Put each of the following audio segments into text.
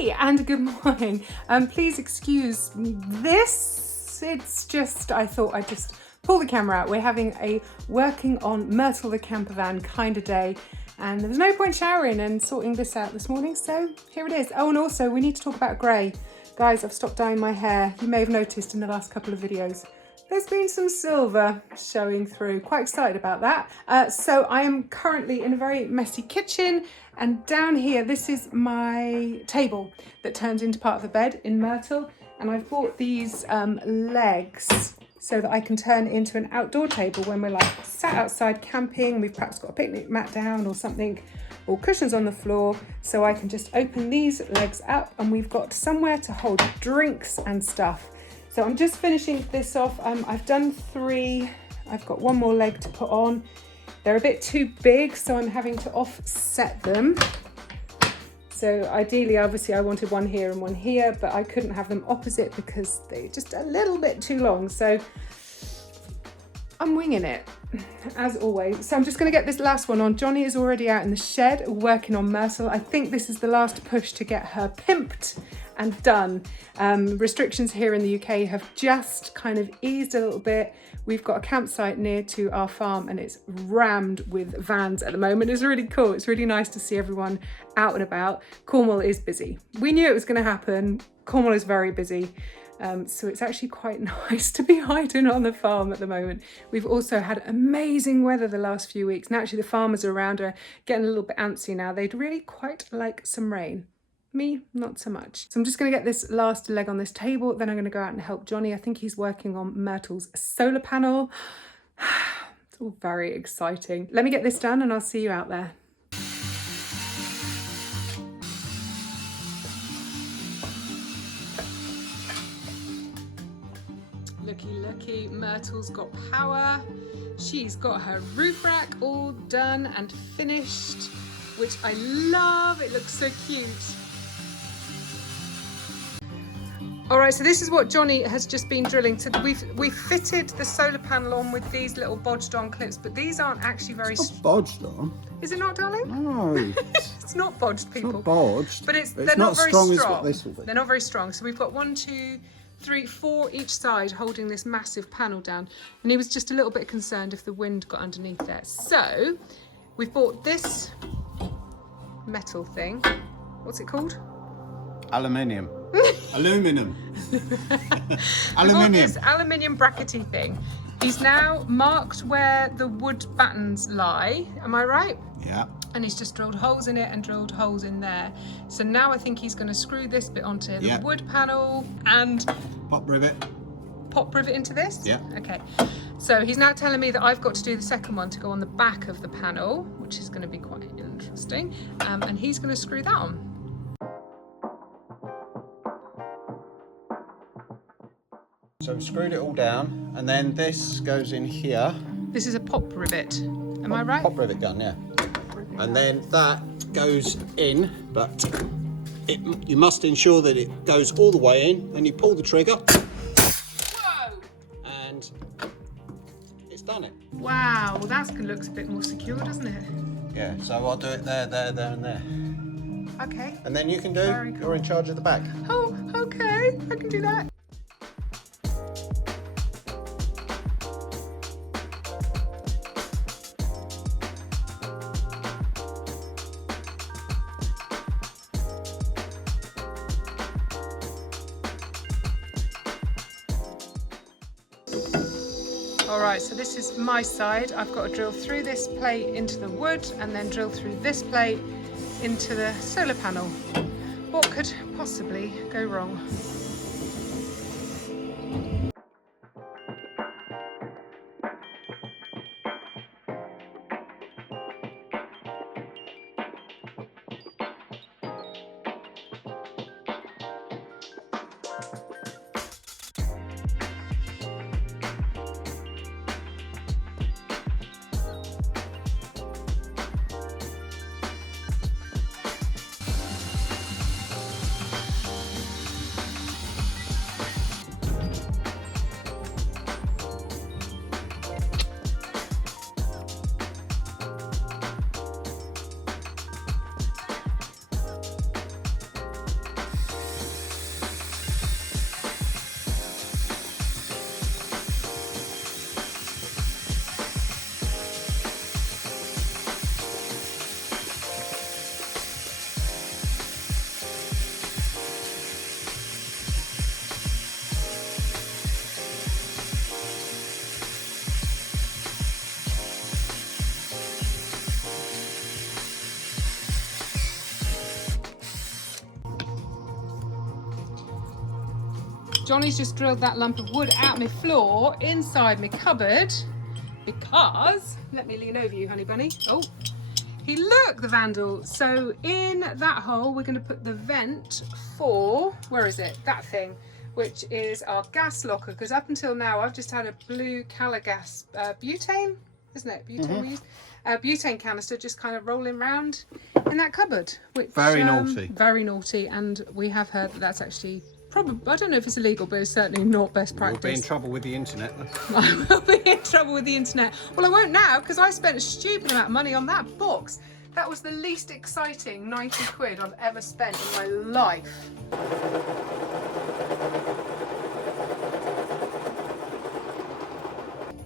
Hey and good morning. Please excuse this. It's just, I thought I'd just pull the camera out. We're having a working on Myrtle the camper van kind of day, and there was no point showering and sorting this out this morning, so here it is. Oh, and also we need to talk about grey. Guys, I've stopped dyeing my hair. You may have noticed in the last couple of videos there's been some silver showing through. Quite excited about that. So I am currently in a very messy kitchen, and down here, this is my table that turns into part of the bed in Myrtle. And I've bought these legs so that I can turn into an outdoor table when we're like sat outside camping. We've perhaps got a picnic mat down or something, or cushions on the floor. So I can just open these legs up and we've got somewhere to hold drinks and stuff. So I'm just finishing this off. I've done 3. I've got one more leg to put on. They're a bit too big, so I'm having to offset them. So ideally, obviously, I wanted one here and one here, but I couldn't have them opposite because they're just a little bit too long. So I'm winging it, as always. So I'm just going to get this last one on. Johnny is already out in the shed working on Myrtle. I think this is the last push to get her pimped and done. Restrictions here in the UK have just kind of eased a little bit. We've got a campsite near to our farm and it's rammed with vans at the moment. It's really cool. It's really nice to see everyone out and about. Cornwall is busy. We knew it was going to happen. Cornwall is very busy. So it's actually quite nice to be hiding on the farm at the moment. We've also had amazing weather the last few weeks. And actually the farmers around are getting a little bit antsy now. They'd really quite like some rain. Me, not so much. So I'm just going to get this last leg on this table. Then I'm going to go out and help Johnny. I think he's working on Myrtle's solar panel. It's all very exciting. Let me get this done and I'll see you out there. Looky, Myrtle's got power. She's got her roof rack all done and finished, which I love. It looks so cute. All right, so this is what Johnny has just been drilling. So we've fitted the solar panel on with these little bodged on clips, but these aren't actually very... It's not bodged on. Is it not, darling? No. It's not bodged, people. It's not bodged. But they're not very strong. As what this will be. They're not very strong. So we've got 1, 2, 3, 4 each side holding this massive panel down. And he was just a little bit concerned if the wind got underneath there. So we've bought this metal thing. What's it called? Aluminium. Aluminum. Aluminium. This aluminium brackety thing. He's now marked where the wood battens lie. Am I right? Yeah. And he's just drilled holes in it and drilled holes in there. So now I think he's going to screw this bit onto the wood panel and pop rivet into this? Yeah. Okay. So he's now telling me that I've got to do the second one to go on the back of the panel, which is going to be quite interesting. And he's going to screw that on. So I've screwed it all down, and then this goes in here. This is a pop rivet. Am I right? Pop rivet gun, yeah. And then that goes in, but you must ensure that it goes all the way in. Then you pull the trigger. Whoa! And it's done it. Wow, well that looks a bit more secure, doesn't it? Yeah, so I'll do it there, there, there and there. Okay. And then you can do, Very cool. You're in charge of the back. Oh, okay, I can do that. Alright, so this is my side. I've got to drill through this plate into the wood and then drill through this plate into the solar panel. What could possibly go wrong? Johnny's just drilled that lump of wood out my floor inside my cupboard because, let me lean over you, honey bunny. Oh, look, the vandal. So in that hole, we're going to put the vent for, where is it? That thing, which is our gas locker. Because up until now, I've just had a blue Calagas butane, isn't it? Butane we use. Butane canister just kind of rolling around in that cupboard. Which, very naughty. Very naughty. And we have heard that that's actually probably, I don't know if it's illegal, but it's certainly not best practice. You'll be in trouble with the internet. I will be in trouble with the internet. Well, I won't now because I spent a stupid amount of money on that box. That was the least exciting 90 quid I've ever spent in my life.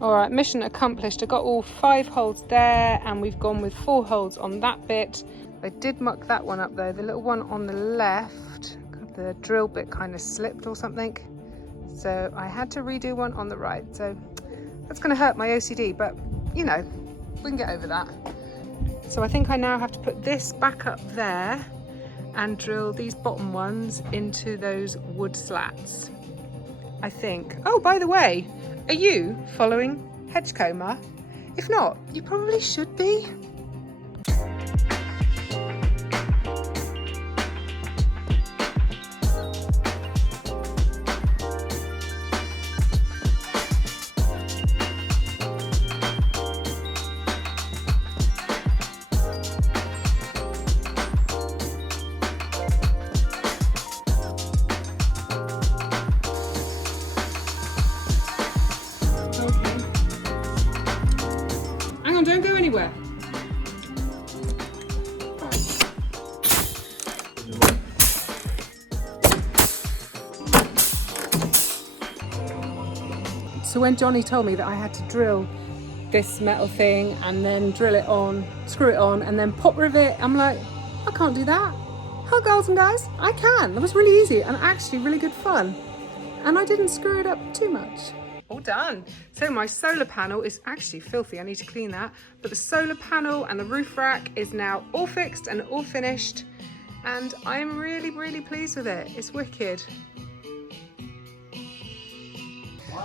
All right, mission accomplished. I got all 5 holes there and we've gone with 4 holes on that bit. I did muck that one up though. The little one on the left, the drill bit kind of slipped or something. So I had to redo one on the right. So that's going to hurt my OCD, but you know, we can get over that. So I think I now have to put this back up there and drill these bottom ones into those wood slats, I think. Oh, by the way, are you following Hedgecomber? If not, you probably should be. Don't go anywhere. So when Johnny told me that I had to drill this metal thing and then drill it on, screw it on and then pop rivet, I'm like, I can't do that. Oh, girls and guys, I can. It was really easy and actually really good fun. And I didn't screw it up too much. All done. So my solar panel is actually filthy. I need to clean that. But the solar panel and the roof rack is now all fixed and all finished. And I'm really, really pleased with it. It's wicked.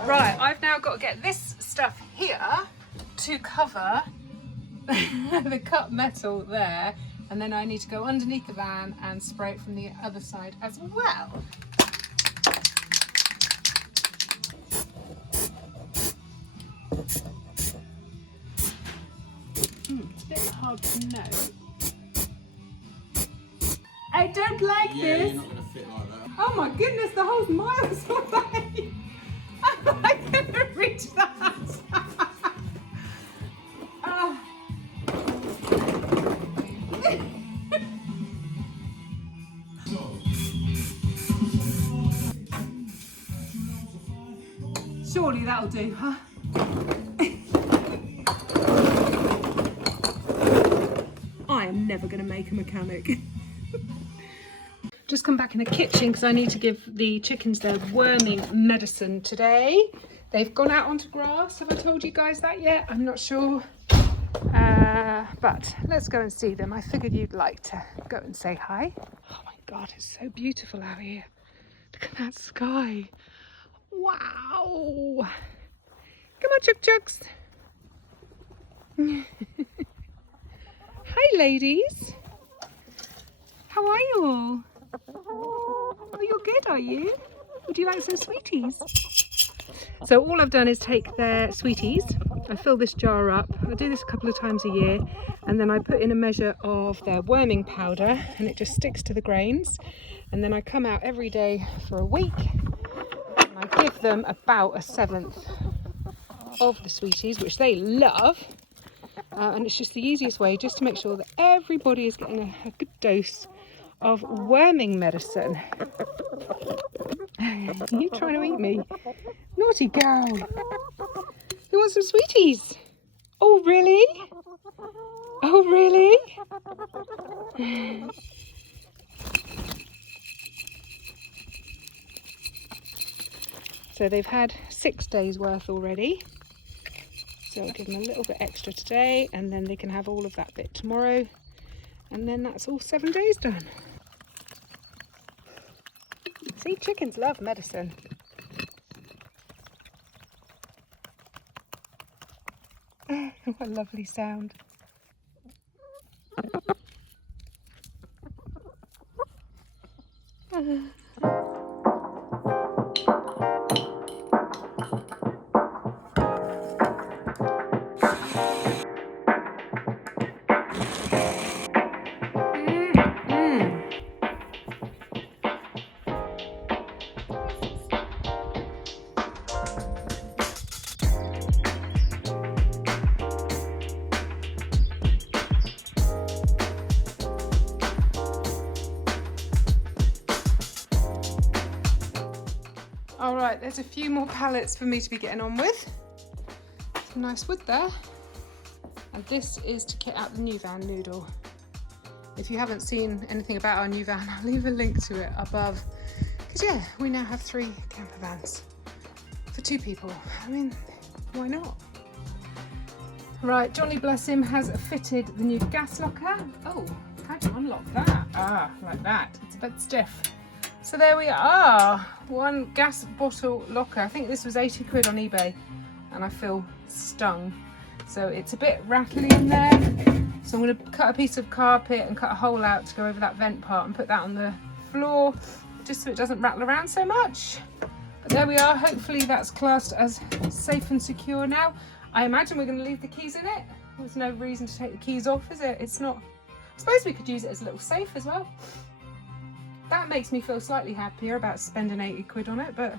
Right, I've now got to get this stuff here to cover the cut metal there. And then I need to go underneath the van and spray it from the other side as well. It's a bit hard to know. I don't like this. You're not going to fit like that. Oh my goodness, the hole's miles away. I'm not going to reach that. Oh. Surely that'll do, huh? I am never going to make a mechanic. Just come back in the kitchen because I need to give the chickens their worming medicine today. They've gone out onto grass. Have I told you guys that yet? I'm not sure. But let's go and see them. I figured you'd like to go and say hi. Oh my God, it's so beautiful out here. Look at that sky. Wow. Come on, Chuk-Chuks. Hi, ladies. How are you all? Oh, you're good, are you? Would you like some sweeties? So all I've done is take their sweeties. I fill this jar up. I do this a couple of times a year. And then I put in a measure of their worming powder and it just sticks to the grains. And then I come out every day for a week. And I give them about 1/7 of the sweeties, which they love. And it's just the easiest way just to make sure that everybody is getting a good dose of worming medicine. Are you trying to eat me? Naughty girl. You want some sweeties? Oh, really? Oh, really? So they've had 6 days worth already. So I'll give them a little bit extra today and then they can have all of that bit tomorrow. And then that's all 7 days done. See, chickens love medicine. What a lovely sound. All right, there's a few more pallets for me to be getting on with. Some nice wood there. And this is to kit out the new van noodle. If you haven't seen anything about our new van, I'll leave a link to it above. Because yeah, we now have 3 camper vans for 2 people. I mean, why not? Right, Johnny, bless him, has fitted the new gas locker. Oh, how do you unlock that? Ah, like that. It's a bit stiff. So there we are, 1 gas bottle locker. I think this was 80 quid on eBay and I feel stung. So it's a bit rattly in there. So I'm going to cut a piece of carpet and cut a hole out to go over that vent part and put that on the floor just so it doesn't rattle around so much. But there we are, hopefully that's classed as safe and secure now. I imagine we're going to leave the keys in it. There's no reason to take the keys off, is it? It's not. I suppose we could use it as a little safe as well. That makes me feel slightly happier about spending 80 quid on it, but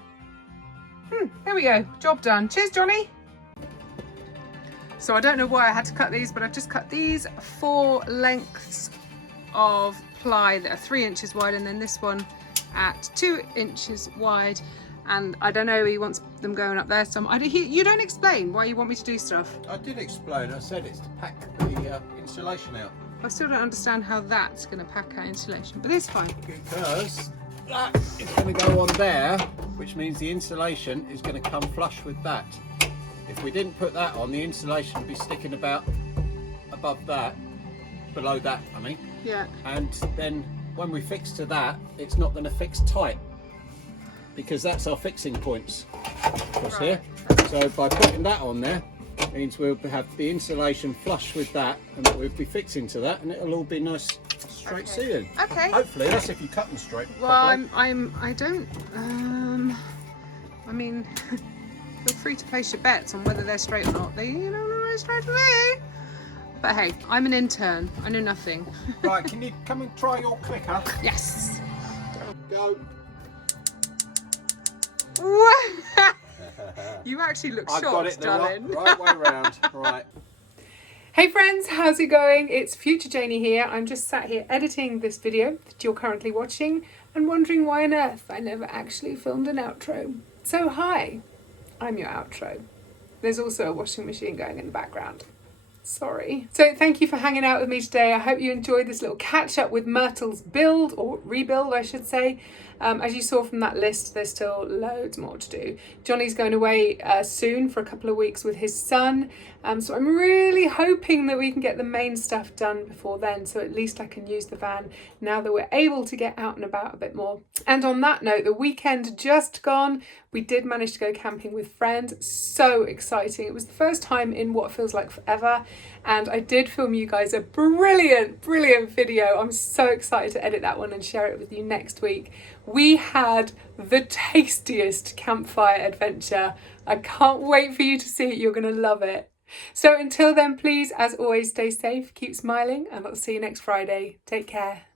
there we go, job done. Cheers, Johnny. So I don't know why I had to cut these, but I've just cut these 4 lengths of ply that are 3 inches wide, and then this one at 2 inches wide. And I don't know, he wants them going up there. So you don't explain why you want me to do stuff. I did explain. I said it's to pack the insulation out. I still don't understand how that's going to pack out insulation, but it's fine. Because that is going to go on there, which means the insulation is going to come flush with that. If we didn't put that on, the insulation would be sticking about above that, below that, I mean. Yeah. And then when we fix to that, it's not going to fix tight, because that's our fixing points across here. So by putting that on there, means we'll have the insulation flush with that, and we'll be fixing to that, and it'll all be nice straight ceiling. Okay. Hopefully, that's if you cut them straight. Well, I don't. I mean, feel free to place your bets on whether they're straight or not. They don't look very straight to me. But hey, I'm an intern. I know nothing. Right, can you come and try your clicker? Yes. Go. You actually look I've shocked, got it the darling. right way round. Right. Hey friends, how's it going? It's Future Janie here. I'm just sat here editing this video that you're currently watching and wondering why on earth I never actually filmed an outro. So hi, I'm your outro. There's also a washing machine going in the background. Sorry. So thank you for hanging out with me today. I hope you enjoyed this little catch up with Myrtle's build, or rebuild I should say. As you saw from that list, there's still loads more to do. Johnny's going away soon for a couple of weeks with his son. So I'm really hoping that we can get the main stuff done before then, so at least I can use the van now that we're able to get out and about a bit more. And on that note, the weekend just gone, we did manage to go camping with friends. So exciting. It was the first time in what feels like forever. And I did film you guys a brilliant video. I'm so excited to edit that one and share it with you next week. We had the tastiest campfire adventure. I can't wait for you to see it. You're going to love it. So until then, please, as always, stay safe, keep smiling, and I'll see you next Friday. Take care.